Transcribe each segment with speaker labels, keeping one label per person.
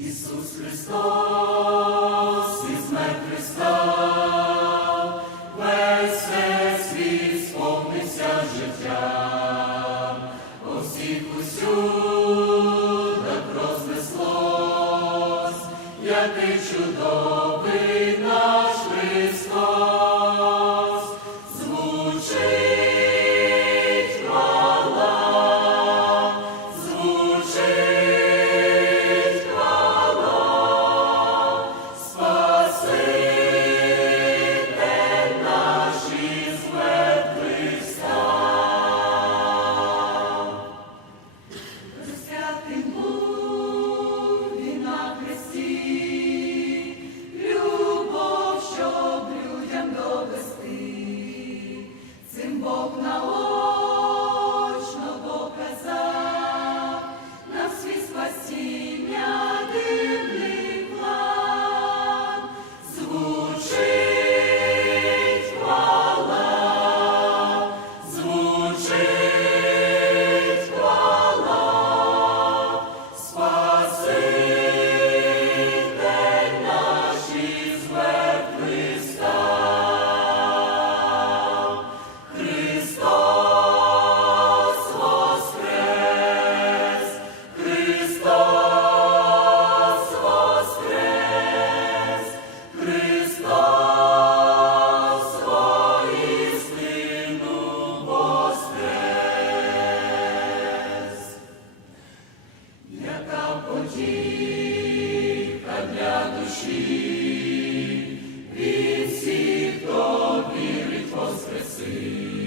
Speaker 1: Ісус Христос, із мертвих став, весь світ сповнився життям, усіх усюди рознеслось, який чудовий. всіх для душі, він всіх, хто вірить, воскресить,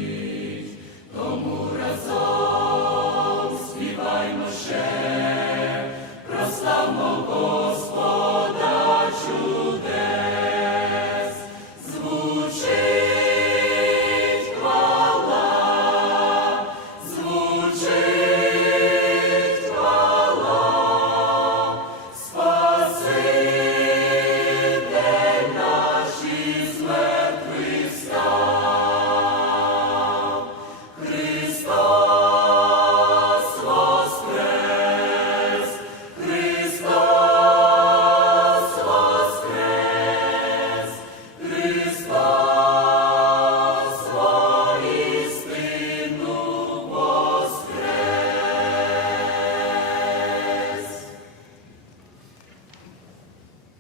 Speaker 1: тому разом співаймо ще, прославмо Господь.